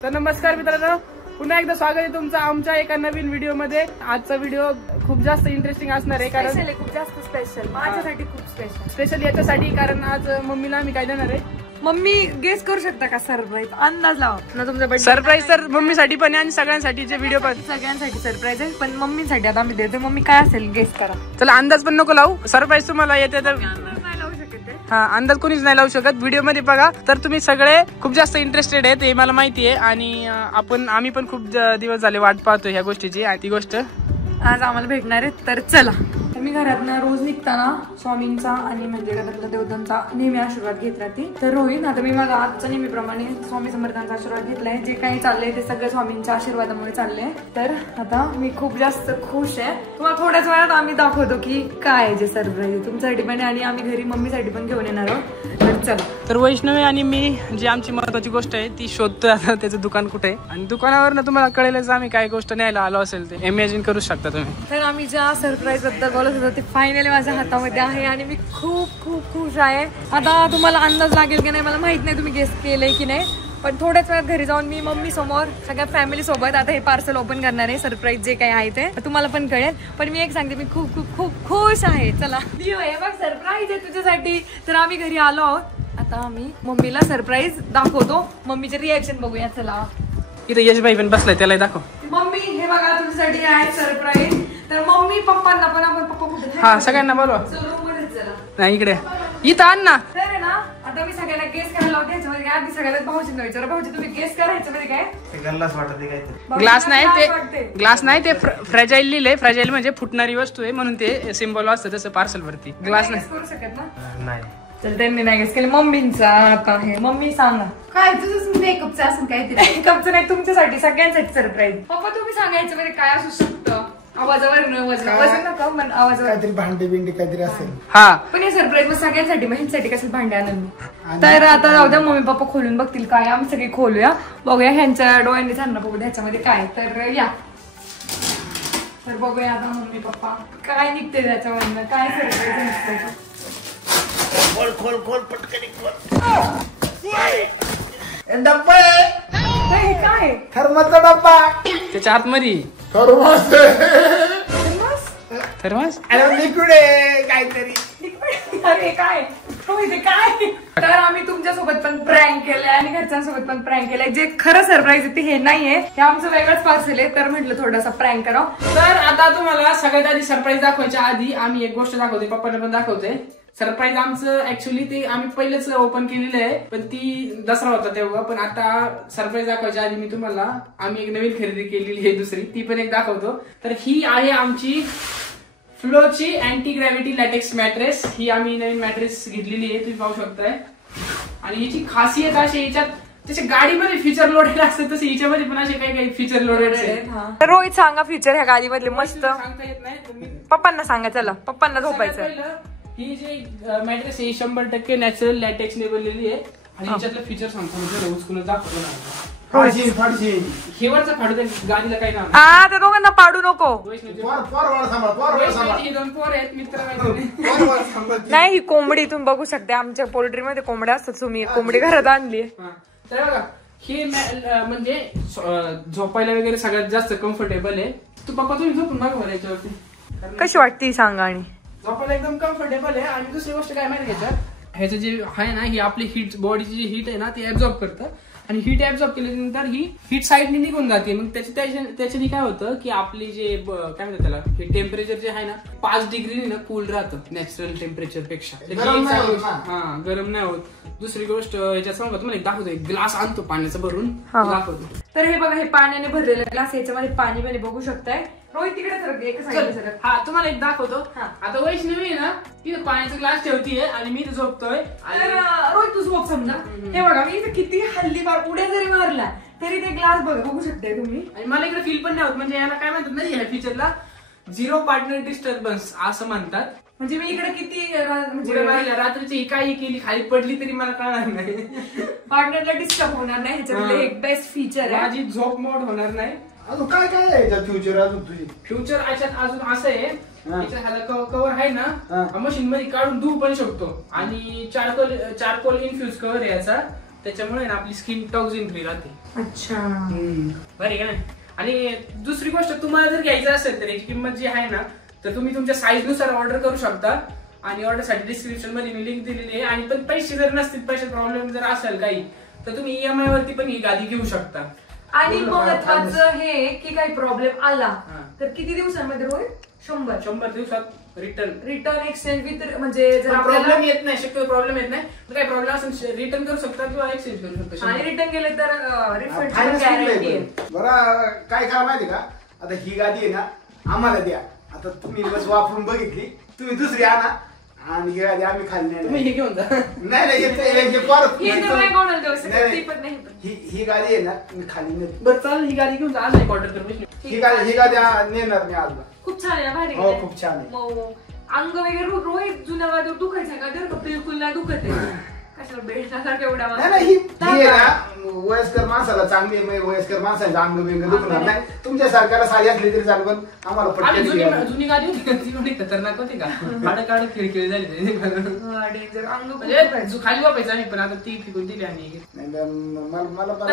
तर नमस्कार मित्रांनो, पुन्हा एकदा स्वागत आहे तुमचं आमच्या एका नवीन व्हिडिओ मध्ये। आजचा व्हिडिओ खूप जास्त इंटरेस्टिंग असणार आहे, कारण खूप जास्त स्पेशल माझ्यासाठी खूप स्पेशल याच्यासाठी कारण आज मम्मीला आम्ही काय देणार आहे। मम्मी गेस करू शकता का? सरप्राईज अंदाज लावा ना तुमचा बर्थडे। सरप्राईज तर मम्मीसाठी पण आहे आणि सगळ्यांसाठी जे व्हिडिओ पण सगळ्यांसाठी सरप्राईज आहे, पण मम्मीसाठी आता आम्ही देतो। मम्मी काय असेल गेस करा। चला अंदाज पण नको लावू, सरप्राईज तुम्हाला येते तर हा अंदाज कोणीच नाही लावू शकत। व्हिडिओ मध्ये बघा तर तुम्ही सगळे खूप जास्त इंटरेस्टेड आहेत हे मला माहिती आहे, आणि आम्ही पण खूप दिवस झाले वाट पाहतोय ह्या गोष्टीची, आणि ती गोष्ट आज आम्हाला भेटणार आहे। तर चला, मी घरातनं रोज निघताना स्वामींचा आणि म्हणजे घरातल्या देवतांचा नेहमी आशीर्वाद घेत राहते। तर रोहित आता मी माझा आजच्या नेहमीप्रमाणे स्वामी समर्थांचा आशीर्वाद घेतलाय। जे काही चाललंय ते सगळं स्वामींच्या आशीर्वादामुळे चाललंय। तर आता मी खूप जास्त खुश आहे। तुम्हाला थोड्याच वेळात आम्ही दाखवतो की काय जे सरप्राईज तुमच्यासाठी पण, आणि आम्ही घरी मम्मीसाठी पण घेऊन येणार आहोत। तर चला, तर वैष्णवी आणि मी जी आमची महत्वाची गोष्ट आहे ती शोधतोय आता, त्याचं दुकान कुठे आहे, आणि दुकानावर तुम्हाला कळेलच आम्ही काय गोष्ट न्यायला आलो असेल ते इमॅजिन करू शकता तुम्ही। तर आम्ही ज्या सरप्राईज बद्दल बोलत होतो ते फायनली माझ्या हातामध्ये आहे, आणि मी खूप खूप खुश आहे। आता तुम्हाला अंदाज लागेल की नाही मला माहित नाही, तुम्ही गेस केलंय की नाही, पण थोड्याच वेळात घरी जाऊन मी मम्मी समोर सगळ्या फॅमिली सोबत आता हे पार्सल ओपन करणार आहे। सरप्राईज जे काही आहे ते तुम्हाला पण कळेल, पण मी एक सांगते, मी खूप खूप खूप खुश आहे। चला हे बघ सरप्राईज आहे तुझ्यासाठी। तर आम्ही घरी आलो आहोत, आता आम्ही मम्मीला सरप्राईज दाखवतो। मम्मीचे रिॲक्शन बघूया। चला, इथे यशबाई पण बसलाय, त्याला दाखव। मम्मी हे बघा तुमच्यासाठी आहे सरप्राईज। तर मम्मी पप्पांना पण आपण पप्पा कुठे हा सगळ्यांना बोलवा। नाही इकडे इथं आण ना। तर आहे ना, आता मी सगळ्यांना गेस करायला लावते ह्याच्यामध्ये काय। आधी सगळ्यात भाऊजींना विचारा, भाऊजी तुम्ही गेस करा ह्याच्यामध्ये काय। ग्लास नाही ते, ग्लास नाही ते फ्रॅजाईल लिहिलंय। फ्रॅजाईल म्हणजे फुटणारी वस्तू आहे, म्हणून ते सिम्बॉल असतं तसं पार्सल वरती। ग्लास नाही करू शकत ना? नाही। तर त्यांनी नाही गेस केलं। मम्मींचा आता हे मम्मी सांगा काय तुझं मेकअपचं असं काहीतरी। मेकअपचं नाही, तुमच्यासाठी सगळ्यांसाठी सरप्राईज। पप्पा तुम्ही सांगा ह्याच्यामध्ये काय असू शकतं। आवाजावर वजन नका, पण आवाजावर काहीतरी भांडे बिंडे काहीतरी असेल। हा पण हे सरप्राईज मग सगळ्यांसाठी, मग ह्यांच्यासाठी कसं भांडे आणून मी। तर आता जाऊ द्या, मम्मी पप्पा खोलून बघतील काय। आम्ही सगळी खोलूया, बघूया ह्यांच्या डोळ्यांनी सांगणार बघू ह्याच्यामध्ये काय। तर या, तर बघूया आता मम्मी पप्पा काय निघते त्याच्यामधनं, काय सरप्राईज निघतंय। खोल खोल खोल पटकन खोल। डब्बा आहे काय? थर्मासचा डब्बा त्याच्या आतमध्ये थर्मास थर्मास लिक्विड आहे काहीतरी। अरे काय ते काय? तर आम्ही तुमच्यासोबत पण प्रँक केलंय आणि घरच्यांसोबत पण प्रँक केलंय। जे खरं सरप्राईज आहे ते हे नाहीये, हे आमचं वेगळंच पार्सल आहे। तर म्हटलं थोडासा प्रँक करावं। तर आता तुम्हाला सगळ्यात आधी सरप्राईज दाखवायच्या आधी आम्ही एक गोष्ट दाखवते, पप्पाने पण दाखवते। सरप्राईज आमचं ऍक्च्युअली ते आम्ही पहिलेच ओपन केलेलं आहे, पण ती दसरा होता तेव्हा। पण आता सरप्राईज दाखवायच्या आधी मी तुम्हाला आम्ही एक नवीन खरेदी केलेली आहे दुसरी, ती पण एक दाखवतो। तर ही आहे आमची फ्लोची अँटी ग्रॅव्हिटी लॅटेक्स मॅट्रेस। ही आम्ही नवीन मॅट्रेस घेतलेली आहे, तुम्ही पाहू शकताय। आणि हिची खासियत अशी, याच्यात जसे गाडीमध्ये फीचर लोडेड असते तसे हिच्यामध्ये पण असे काही काही फीचर लोडेड आहेत। रोहित सांगा फीचर ह्या गाडीमधले मस्त। सांगता येत नाही, पप्पांना सांगा, चला पप्पांना झोपायचं। ही जी मॅट्रेस आहे 100% नॅचरल लॅटेक्सने बनलेली आहे, आणि याच्यातलं फीचर सांगतो म्हणजे उचकून दाखवतो ना। हेवरचा फाडू गाडीला काही नाव त्या दोघांना पाडू नको। नाही, ही कोंबडी तुम्ही बघू शकता, आमच्या पोल्ट्रीमध्ये कोंबड्या असतात, तुम्ही कोंबडी घरात आणली। तर बघा हे म्हणजे झोपायला वगैरे सगळ्यात जास्त कम्फर्टेबल आहे। तू पप्पा तुम्ही झोपून बघा मला याच्यावरती कशी वाटते सांगा। आणि झोपायला एकदम कम्फर्टेबल आहे। आणि दुसरी गोष्ट काय माहिती घ्यायचं, ह्याचं जे आहे ना, ही आपली हीट, बॉडीची जी हीट आहे ना ती ऍब्झॉर्ब करतं, आणि हीट ऍब्झॉर्ब केल्यानंतर ही हीट साईडने निघून जाते। मग त्याच्याने काय होतं की आपली जे काय म्हणतात त्याला, हे टेम्परेचर जे आहे ना 5 डिग्री ना कूल राहतं नॅचरल टेम्परेचर पेक्षा। हा गरम नाही होत। दुसरी गोष्ट याच्यात सांगतो तुम्हाला, एक दाखवतो, एक ग्लास आणतो पाण्याचं भरून दाखवतो। तर हे बघा, हे पाण्याने भरलेलं ग्लास, याच्यामध्ये पाणी पण बघू शकताय। रोहित तिकडे हा तुम्हाला एक दाखवतो। आता वैष्णवी ना तिथे पाण्याचा ग्लास ठेवतीये आणि मी झोपतोय। रोहित तू झोप समजा। हे बघा, मी इथे किती हल्ली उड्या जरी मारला तरी ते ग्लास बघू शकताय तुम्ही, आणि मला इकडे फील पण नाही होत। म्हणजे याला काय म्हणतात ना, या फीचरला 0 पार्टनर डिस्टर्बन्स असं म्हणतात। म्हणजे मी इकडे किती म्हणजे रात्रीची काही केली खाली पडली तरी मला कळणार नाही, पार्टनरला डिस्टर्ब होणार नाही। ह्याच्यातलं एक बेस्ट फीचर आहे, माझी झोप मोड होणार नाही। अजून काय काय आहे याच्यात फ्युचर? अजून तुझी फ्युचर याच्यात अजून असं आहे, कव्हर आहे ना, मशीन मध्ये काढून धुवू पण शकतो, आणि चारकोल इन्फ्युज कव्हर आहे याचा। त्याच्यामुळे ना आपली स्किन टॉक्झिन फ्री राहते. अच्छा बरे का नाही. आणि दुसरी गोष्ट, तुम्हाला जर घ्यायचं असेल तर याची किंमत जी आहे ना, तर तुम्ही तुमच्या साईज नुसार ऑर्डर करू शकता. आणि ऑर्डर साठी डिस्क्रिप्शन मध्ये मी लिंक दिलेली आहे. आणि पण पैसे जर नसतील, पैसे प्रॉब्लेम जर असेल काही, तर तुम्ही EMI वरती पण ही गादी घेऊ शकता. आणि महत्वाचं हे की काही प्रॉब्लेम आला तर किती दिवसांमध्ये रोहित? 100 दिवसात रिटर्न एक्सचेंज विथ, म्हणजे जर प्रॉब्लेम येत नाही, शक्यतो प्रॉब्लेम येत नाही, काही प्रॉब्लेम असेल रिटर्न करू शकता किंवा एक्सचेंज करू शकता. आणि रिटर्न केले तर रिफंड गॅरंटी आहे. बरं काय करा माहिती का, आता ही गादी आहे ना आम्हाला द्या. आता तुम्ही बस वापरून बघितली, तुम्ही दुसरी आणा आणि ही गादी आम्ही खाली तुम्ही हे घेऊन जा. नाही ही गादी आहे ना मी खाली नाही. बरं चालेल, ही गाडी घेऊन जा. आज एक ऑर्डर करू. ही गादी नेणार मी आज. खूप छान आहे, भारी. हो खूप छान आहे. अंग वगैरे रोहित जुन्या गादीवर दुखायचं का? तर बिलकुल नाही दुखत आहे. कशाला बेडण्यासारखं एवढ्या नाही ही ना वयस्कर माणसाला चांगली, वयस्कर माणसाचं अंग बिंग दुखणार नाही. तुमच्या सारख्याला साडी असली तरी चालू, पण आम्हाला पटकन जुनी गाडी होती, खतरनाक होती का, काढ खिळखिळी झाली खाली वापायचं नाही, पण आता ती फिकून दिली. आणि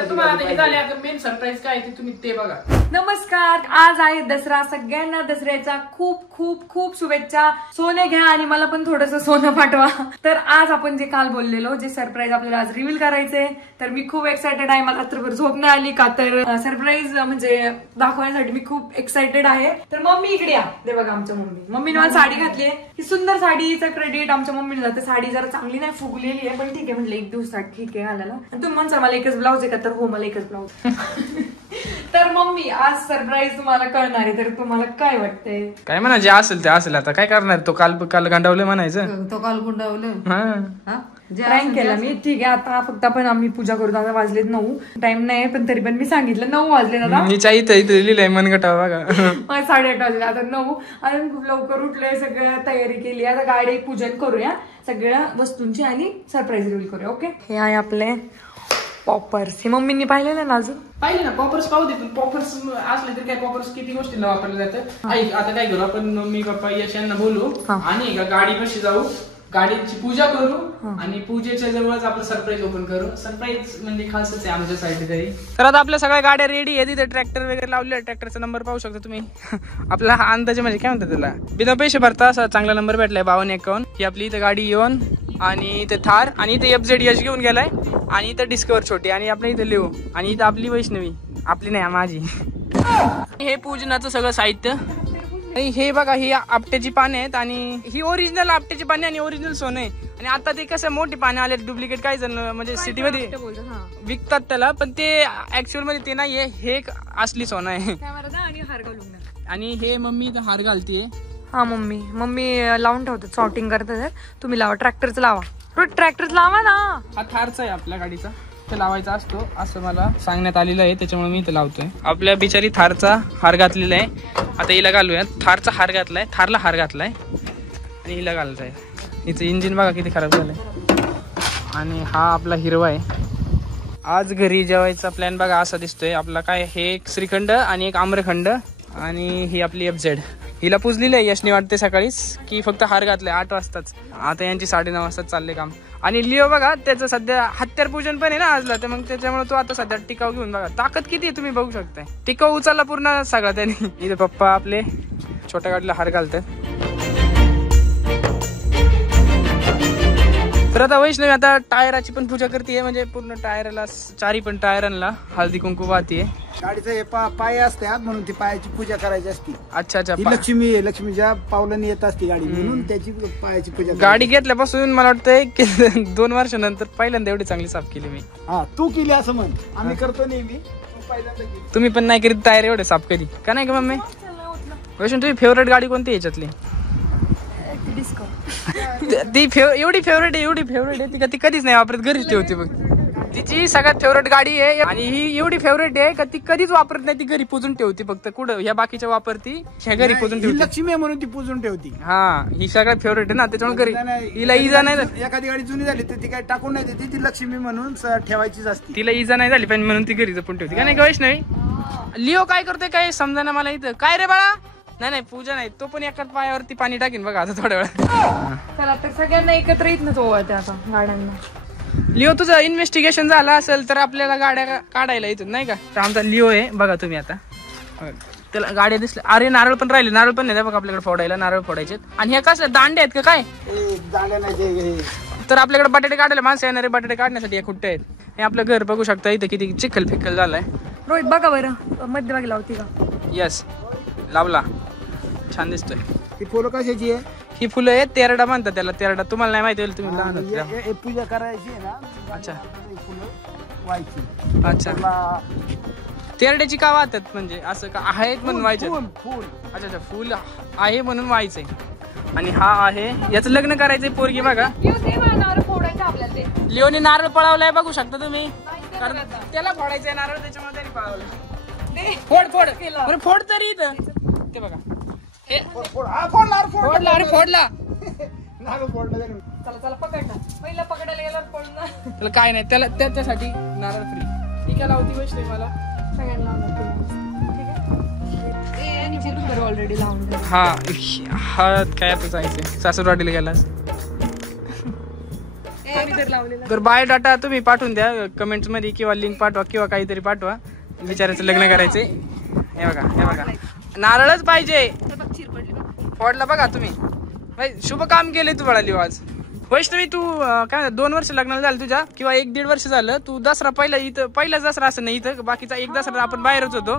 तुम्हाला मेन सरप्राईज काय ते तुम्ही ते बघा. नमस्कार, आज आहे दसरा. सगळ्यांना दसऱ्याच्या खूप खूप खूप शुभेच्छा. सोने घ्या आणि मला पण थोडंसं सोनं पाठवा. तर आज आपण जे काल बोललेलो, जे सरप्राईज आपल्याला आज रिव्हील करायचंय, तर मी खूप एक्सायटेड आहे. मला रात्रभर झोप नाही आली का, तर सरप्राईज म्हणजे दाखवण्यासाठी मी खूप एक्सायटेड आहे. तर मम्मी इकडे या. दे बघा आमच्या मम्मीने मला साडी घातली आहे. ही सुंदर साडीचं क्रेडिट आमच्या मम्मीने जाते. साडी जरा चांगली नाही, फुगलेली आहे, पण ठीक आहे म्हटलं एक दिवसात ठीक आहे घालायला. आणि तुम्ही म्हणता मला एकच ब्लाऊज आहे का, तर हो मला एकच ब्लाऊज. तर मम्मी आज सरप्राईज तुम्हाला कळणार आहे, तर तुम्हाला काय वाटतंय? काय म्हणा, जे असेल ते असेल. आता काय करणार, तो काल गांडावलं म्हणायचं. तो काल गुंडावलं. प्रँक केला मी. ठीक आहे, आता फक्त आपण आम्ही पूजा करू. आता वाजलेत 9. टाइम नाही, पण तरी पण मी सांगितलं 9 वाजले दादा. मी इथे लिहिलंय मनगटा बघा. 8:30 वाजले, आता 9. आणि खूप लवकर उठलोय, सगळं तयारी केली. आता गाडी पूजन करूया सगळ्या वस्तूंची आणि सरप्राईज रिव्हील करूया. ओके, हे आहे आपले पॉपर्स. हे मम्मींनी पाहिलेलं ना? अजून पाहिले ना पॉपर्स पाहू दे. पण पॉपर्स असले तरी काय, पॉपर्स किती गोष्टीला वापरले जातं. ऐक, आता काय करू आपण, मम्मी पप्पा यश यांना बोलू आणि गाडी कशी जाऊ, गाडीची पूजा करू आणि पूजेच्या जवळच आपलं सरप्राईज ओपन करू. सरप्राईज म्हणजे खासच आहे आमच्यासाठी तरी. तर आता आपल्या सगळ्या गाड्या रेडी आहे. तिथे ट्रॅक्टर वगैरे लावले. ट्रॅक्टरचा नंबर पाहू शकता तुम्ही. आपला हा अंदाजे म्हणजे काय म्हणतात त्याला, बिना पैसे भरता असा चांगला नंबर भेटलाय 5251. ही आपली इथे गाडी येऊन, आणि इथे थार, आणि इथे FZ घेऊन गेलाय, आणि इथे डिस्कवर छोटी, आणि आपल्या इथे लिओ, आणि इथं आपली वैष्णवी. आपली नाही, माझी. हे पूजनाचं सगळं साहित्य. हे बघा, ही आपट्याची पाने आहेत, आणि ही ओरिजिनल आपट्याची पाने आणि ओरिजिनल सोनं आहे. आणि आता ते कसं मोठी पाने आले डुप्लिकेट, काही जण म्हणजे सिटीमध्ये विकतात त्याला, पण ते ऍक्च्युअल मध्ये ते नाहीये. हे असली सोनं आहे. आणि हे मम्मी इथं हार घालते. हा मम्मी लावून ठेवतात, सॉर्टिंग करतात. तुम्ही लावा, ट्रॅक्टरचं लावा. ट्रॅक्टरचं लावा ना. हा थारचा आहे आपल्या गाडीचा, ते लावायचा असतो असं मला सांगण्यात आलेलं आहे, त्याच्यामुळे मी इथे लावतोय. आपल्या बिचारी थारचा हार घातलेला आहे. आता हिला घालूया. थारचा हार घातलाय, थारला हार घातलाय, आणि हिला घालताय. हिचं इंजिन बघा किती खराब झालंय. आणि हा आपला हिरवा आहे. आज घरी जेवायचा प्लॅन बघा असा दिसतोय आपला. काय, हे एक श्रीखंड आणि एक आम्रखंड, आणि ही आपली FZ. हिला पुजलेली आहे यशनी वाटते सकाळीच, की फक्त हार घातलाय 8 वाजताच. आता यांची 9:30 वाजताच चालले काम. आणि लिओ बघा, त्याचं सध्या हत्यार पूजन पण आहे ना आजला, तर मग त्याच्यामुळे तो आता सध्या टिकाव घेऊन बघा. ताकद किती आहे तुम्ही बघू शकताय. टिकाव उचलला पूर्ण सगळा त्याने. इथे पप्पा आपले छोट्या गाडीला हार घालतात. तर आता वैष्णवी आता टायराची पण पूजा करते, म्हणजे पूर्ण टायरला, चारी पण टायरांना हळदी कुंकू वाहतीये. गाडीचा हे पाय असतात म्हणून ती पायाची पूजा करायची असती. अच्छा. लक्ष्मीच्या पावलांनी येत असती गाडी, म्हणून त्याची पायाची पूजा. गाडी घेतल्यापासून मला वाटतंय की 2 वर्षानंतर पहिल्यांदा एवढी चांगली साफ केली मी. हा, तू केली असं म्हण. आम्ही करतो नेहमी, पहिल्यांदा केली. तुम्ही पण नाही करीत टायर एवढे साफ कधी का नाही का मम्मी? वैष्णवी तुझी फेवरेट गाडी कोणती आहे याच्यातली? ती एवढी फेवरेट आहे ती का ती कधीच नाही वापरत, घरीच ठेवते बघ. तिची सगळ्यात फेवरेट गाडी आहे, आणि ही एवढी फेवरेट आहे का ती कधीच वापरत नाही. ती घरी पुजून ठेवती फक्त. कुठं ह्या बाकीच्या वापरती, ह्या घरी पुजून ठेवती. लक्ष्मी आहे म्हणून ती पुजून ठेवती. हा, ही सगळ्यात फेवरेट आहे ना, त्याच्यामुळे घरी हिला इजा नाही. एखादी गाडी जुनी झाली तर ती काय टाकून नाही देते, ती लक्ष्मी म्हणून ठेवायचीच असते. तिला इजा नाही झाली पाहिजे म्हणून ती घरी जपून ठेवती का नाही का वैष्णवी? लिओ काय करतोय काय समजा ना मला इथं. काय रे बाळा? नाही पूजा नाही, तो पण एकाच पायावरती पाणी टाकीन बघा आता थोड्या वेळात. चला तर सगळ्यांना एकत्र येत ना तो आता गाड्यांना. लिओ तुझं इन्व्हेस्टिगेशन झालं असेल तर आपल्याला गाड्या काढायला इथून नाही का. तर आमचा लिओ आहे बघा तुम्ही आता, त्याला गाड्या दिसल्या. अरे नारळ पण राहिले, नारळ पण नाही बघा आपल्याकडे फोडायला, नारळ फोडायचे. आणि ह्या कसल्या दांडे आहेत का काय? तर आपल्याकडे बटाटे काढायला माणसं येणारे, बटाटे काढण्यासाठी हे खुट्टे आहेत. हे आपलं घर बघू शकता, इथं किती चिखल फिक्कल झालाय. रोहित बघा बरं मध्यभागी लावती का? यस लावला, छान दिसतोय. ही फुलं कशाची आहे? ही फुलं आहेत तेरडा म्हणतात त्याला, तेरडा. तुम्हाला नाही माहिती होईल, तुम्ही लहान होते तेव्हा. पूजा करायची आहे ना. अच्छा फुलं व्हायची. अच्छा, तेरड्याची का वाहतात म्हणजे असं का आहेत म्हणून व्हायचे? फुल. अच्छा अच्छा, फुल आहे म्हणून व्हायचंय. आणि हा आहे, याचं लग्न करायचंय पोरगी बघा. लिओने नारळ पळवलाय बघू शकता तुम्ही, कारण त्याला फोडायचंय नारळ, त्याच्यामध्ये त्याने पळवलंय. फोड फोड बरं, फोड तरी इथं ते बघा. फोडला, अरे फोडला. चला चला पकडला, पहिला पकडायला गेल्यावर पळून ना. त्याला काय नाही, त्याला त्याच्यासाठी नारळ फ्री. ठीक आहे, लावती गोष्ट आहे मला सगळ्यांना ऑलरेडी लावून. हा हा काय आता जायचंय सासूरवाडीला गेलास तर बायोडाटा तुम्ही पाठवून द्या कमेंट्स मध्ये, किंवा लिंक पाठवा किंवा काहीतरी पाठवा. बिचाराचं लग्न करायचंय. हे बघा, हे बघा, नारळच पाहिजे. फोडला बघा तुम्ही, शुभ काम केले तू लिओ आज. वैष्णवी तू काय 2 वर्ष लग्नाला झालं तुझ्या, किंवा 1-1.5 वर्ष झालं. तू दसरा पहिलाच दसरा असं नाही इथं, बाकीचा एक दसरा आपण बाहेरच होतो.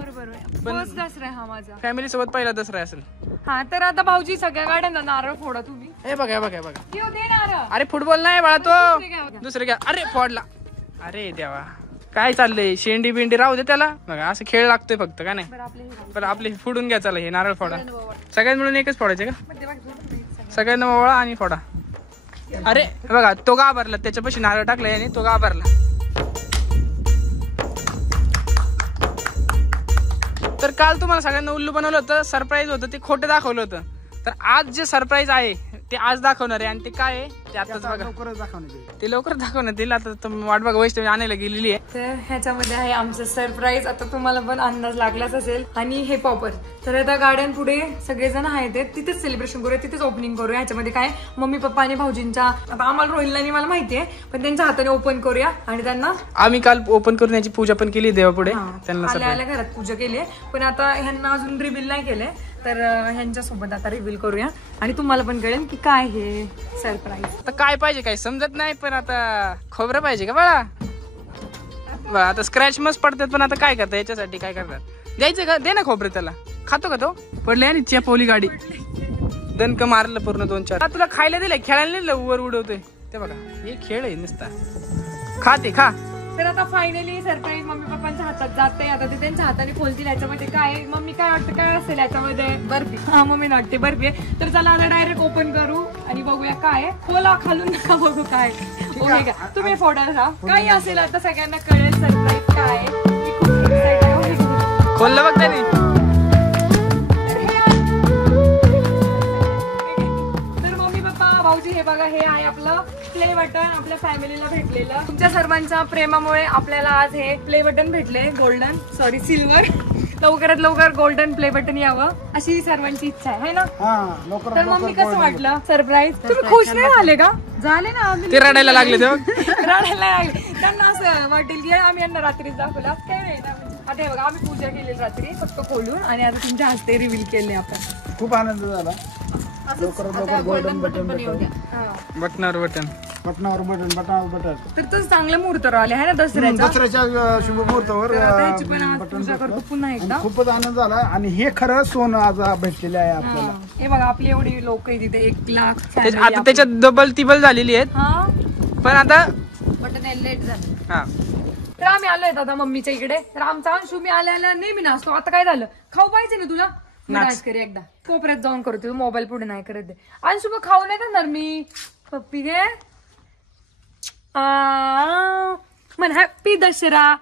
पण दसरा हा माझा फॅमिली सोबत पहिला दसरा असेल. हा तर आता भाऊजी सगळ्या गाड्यांना नारळ फोडा तुम्ही. हे बघा, हे बघा, हे बघा. घेऊ दे नारळ. अरे फुटबॉल नाही बाळा तो, दुसरे घ्या. अरे फोडला, अरे देवा काय चाललंय, शेंडी बिंडी राहू दे त्याला. बघा असं खेळ लागतोय फक्त का नाही. बरं आपले फोडून घ्या, चला हे नारळ फोडा. सगळ्यांना मिळून एकच फोडायचे का? सगळ्यांना ओळा आणि फोडा. अरे बघा तो घाबरला, त्याच्यापाशी नारळ टाकला याने, तो घाबरला. तर काल तुम्हाला सगळ्यांना उल्लू बनवलं होतं, सरप्राईज होतं, ते खोटं दाखवलं होतं. तर आज जे सरप्राईज आहे ते आज दाखवणार आहे. आणि ते काय आहे ते आताच बघा, ते लवकर दाखवण्यात येईल. आता तुम्ही वाट बघा, वैष्णवी आणायला गेलेली आहे. तर ह्याच्यामध्ये आहे आमचं सरप्राईज. आता तुम्हाला पण अंदाज लागलाच असेल. आणि हे पॉपर. तर आता गाड्यांपुढे सगळेजण आहेत, तिथेच सेलिब्रेशन करूया, तिथेच ओपनिंग करूया. ह्याच्यामध्ये काय मम्मी पप्पा आणि भाऊजींच्या, आता आम्हाला रोहिलला आणि मला माहितीये, पण त्यांच्या हाताने ओपन करूया. आणि त्यांना आम्ही काल ओपन करून याची पूजा पण केली देवापुढे. त्यांना आल्या घरात पूजा केली, पण आता ह्यांना अजून रिव्हील नाही केले. तर ह्यांच्या सोबत आता रिव्हील करूया आणि तुम्हाला पण कळेल की काय हे सरप्राईज. आता काय पाहिजे काही समजत नाही, पण आता खोबरं पाहिजे का बाळा? आता स्क्रॅच मस्त पडतात, पण आता काय करतात याच्यासाठी, काय करतात? द्यायचं का? दे ना खोबरं त्याला, खातो का तो? पडले आणि चेपवली गाडी, दणक मारलं पूर्ण 2-4. तुला खायला दिलंय, खेळायला नाही, वर उडवतोय ते बघा. हे खेळ आहे नुसता, खाते खा. तर आता फायनली सरप्राईज मम्मी पप्पांच्या हातात जाते. आता ते त्यांच्या हाताने खोलतील. याच्यामध्ये काय मम्मी काय वाटतं काय असेल याच्यामध्ये? बर्फी. हा मम्मी वाटते बर्फी आहे. तर चला आता डायरेक्ट ओपन करू आणि बघूया काय खोला, खालून नका बघू काय. ओके का तुम्ही फोडा राहा, काही असेल आता सगळ्यांना कळेल सरप्राईज काय आहे. खूप एक्साइटेड आहे. खोललं बघ त्यांनी. तर मम्मी पप्पा भाऊजी हे बघा, हे आहे आपलं प्ले बटन, आपल्या फॅमिलीला भेटलेलं. तुमच्या सर्वांच्या प्रेमामुळे आपल्याला आज हे प्ले बटन भेटले, गोल्डन सॉरी सिल्वर. लवकरात लवकर गोल्डन प्ले बटन यावं अशी सर्वांची इच्छा आहे ना. तर मम्मी कसं वाटलं सरप्राईज? तुम्ही खुश नाही झाले का? झाले ना, ते रडायला लागले तेव्हा. रडायला लागले. त्यांना असं वाटेल की आम्ही यांना रात्रीच दाखवलं, काय नाही ना. आता हे बघा आम्ही पूजा केली रात्री फक्त खोलून, आणि आता तुमच्या हस्ते रिव्हील केले आपण. खूप आनंद झाला. गोल्डन बटन बटनावर बटन, बटनावर बटन, बटनावर बटन. तर चांगले मुहूर्त आले आहे ना दसऱ्याच्या शुभ मुहूर्तावर पूजा करतो पुन्हा एकदा. खूपच आनंद झाला. आणि हे खरं सोनं आज भेटलेलं आहे आपल्याला. हे बघा आपली एवढी लोक तिथे 1 लाख आता त्याच्यात डबल तिबल झालेली आहेत. पण आता बटन लेट झालं. हा तर आम्ही आलोय आता मम्मीच्या इकडे. तर आमचा अंशू मी आल्याला नेहमी नाचतो. आता काय झालं, खाऊ पाहिजे ना तुला, नाच कर एकदा. कोपऱ्यात जाऊन करतो, मोबाईल पुढे नाही करत. अंशू मग खाऊ नाही देणार मी. पप्पी घे म्हण हॅपी दसरा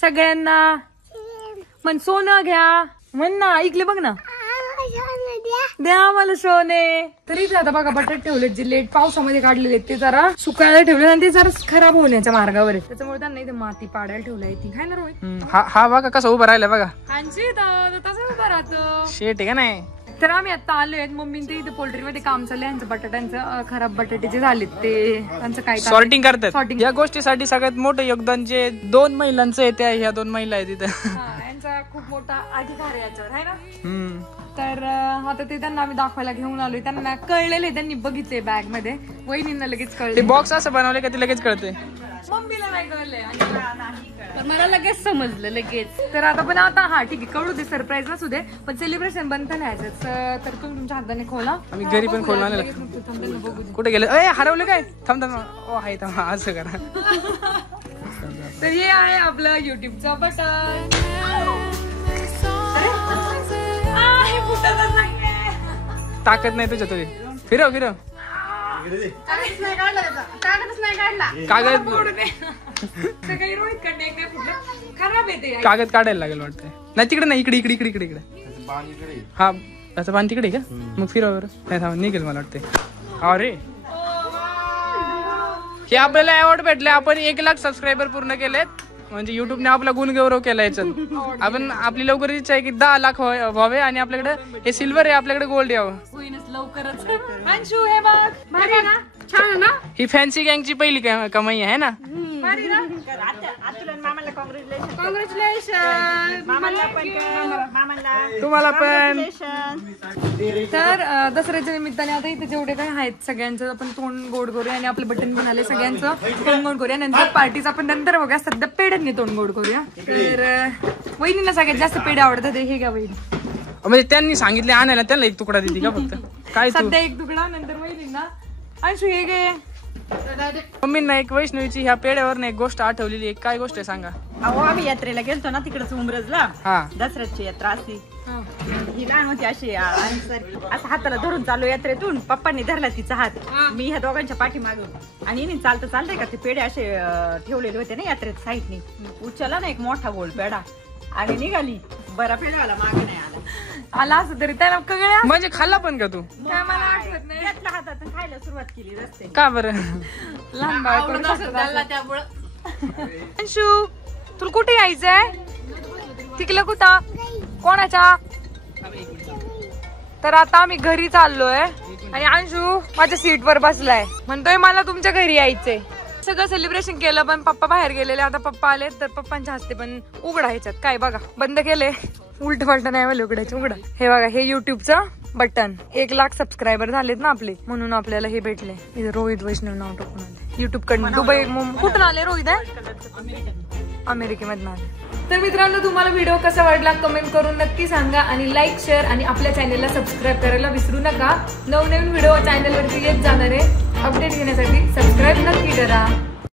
सगळ्यांना. म्हण सोनं घ्या म्हण ना, ऐकले बघ ना, द्या मला सोने. तरी आता बघा बटाटे ठेवलेत जे लेट पावसामध्ये काढलेले ते जरा सुकायला ठेवले आणि ते जरा खराब होण्याच्या मार्गावर आहे. त्याच्यामुळे त्यांना इथे माती पाडायला ठेवलाय. ती काय ना रोहित, हा बघा कसं उभं राहिलं बघा. तसं उभं राहतो. शेट आहे का नाही. तर आम्ही आता आलोय, मम्मी ते इथे पोल्ट्रीमध्ये काम चाललंय, यांचं बटाट्यांचं खराब बटाटे जे झालेत ते त्यांचं काय सॉर्टिंग करतात. या गोष्टीसाठी सगळ्यात मोठं योगदान जे 2 महिलांचं आहे त्या ह्या 2 महिला आहेत तिथं. यांचा खूप मोठा अधिकार आहे याच्यावर, आहे ना. तर आता ते त्यांना आम्ही दाखवायला घेऊन आलोय. त्यांना कळलेले, त्यांनी बघितले बॅग मध्ये. वहिनींना लगेच कळले. बॉक्स असं बनवले का ते लगेच कळते. मम्मीला नाही कळलंय पण मला लगेच समजलं लगेच. तर आता हा ठीक आहे, कळू दे, सरप्राईज नसू दे, पण सेलिब्रेशन बनतं नाही याच्यात. तर तुम्ही तुमच्या हाताने खोला. आम्ही घरी पण खोलणार. कुठे गेले? हरवलं काय? थांब आहे थांब, असं करा. तर हे आहे आपलं युट्यूबचं बटन. ताकद नाही तुझ्या तुझी. फिरव कागद खराब येते. कागद काढायला लागेल वाटतंय. नाही तिकडे नाही, इकडे. हा त्याचं पान तिकडे का? मग फिरव बरं. नाही थांब, निघेल मला वाटते. अरे हे आपल्याला अवॉर्ड भेटले. आपण 1 लाख सबस्क्रायबर पूर्ण केलेत. म्हणजे युट्यूबने आपला गुणगौरव केला याच्यात. आपण आपली लवकर इच्छा आहे की 10 लाख व्हावे आणि आपल्याकडे हे सिल्वर आहे, आपल्याकडे गोल्ड यावं. होईनच लवकरच. अंशू हे बघ, भारी ना, छान आहे ना. ही फॅन्सी गँगची पहिली कमाई आहे ना. भारी ना. तुम्हाला पण. तर दसऱ्याच्या निमित्ताने आता इथे जेवढे काही आहेत सगळ्यांचं आपण तोंड गोड करूया आणि आपले बटन पण आले, सगळ्यांचं तोंड गोड करूया. नंतर पार्टीचा आपण नंतर बघा, सध्या पेढ्यांनी तोंड गोड करूया. तर वहिनीला सगळ्यात जास्त पेढे आवडतात. हे घ्या वहिनी. म्हणजे त्यांनी सांगितले आणायला, त्यांना 1 तुकडा देते का फक्त? काय सध्या 1 तुकडा, नंतर वहिनींना. अंशू हे घे. मम्मींना एक वैष्णवीची ह्या पेढ्यावर एक गोष्ट आठवलेली आहे. काय गोष्ट आहे सांगा. अहो आम्ही यात्रेला गेलतो ना तिकडच उमरजला. हा, दसऱ्याची यात्रा असती. ही लहान होती अशी असं हाताला धरून चालू यात्रेतून. पप्पांनी धरला तिचा हात, मी ह्या दोघांच्या पाठी मागून. आणि हिने चालतंय का ते पेढे असे ठेवलेले होते ना यात्रेत साईडनी. उचलला ना एक मोठा गोल पेढा आणि निघाली. बरा पेढावाला मागे नाही आला असं तरी त्याला कळलं. म्हणजे खाल्ला पण का तू? काय मला आठवत नाही. घेतला हातात खायला सुरुवात केली रस्ते. का बरं? लहान बाळ त्यामुळं. अंशू तुला कुठे यायचंय? तिकलं कुठं? कोणाच्या? तर आता आम्ही घरी चाललोय आणि अंशू माझ्या सीटवर बसलाय, म्हणतोय मला तुमच्या घरी यायचंय. सगळं सेलिब्रेशन केलं पण पप्पा बाहेर गेलेले. आता पप्पा आले तर पप्पांच्या हस्ते पण उघडा ह्याच्यात काय बघा बंद केले. उलट पलट नाही मला उघडायचं. उघडा. हे बघा, हे युट्यूबचं बटन. 1 लाख सबस्क्रायबर झालेत ना आपले, म्हणून आपल्याला हे भेटले. इथे रोहित वैष्णव नाव टाकून आले. युट्यूब कडून दुबई कुठून आले रोहित? अमेरिकेमधून आले. तर मित्रांनो, तुम्हाला व्हिडिओ कसा वाटला कमेंट करून नक्की सांगा आणि लाईक, शेअर आणि आपल्या चॅनलला सबस्क्राईब करायला विसरू नका. नवनवीन व्हिडिओ चॅनलवरती येत जाणारे अपडेट घेण्यासाठी सबस्क्राईब नक्की करा.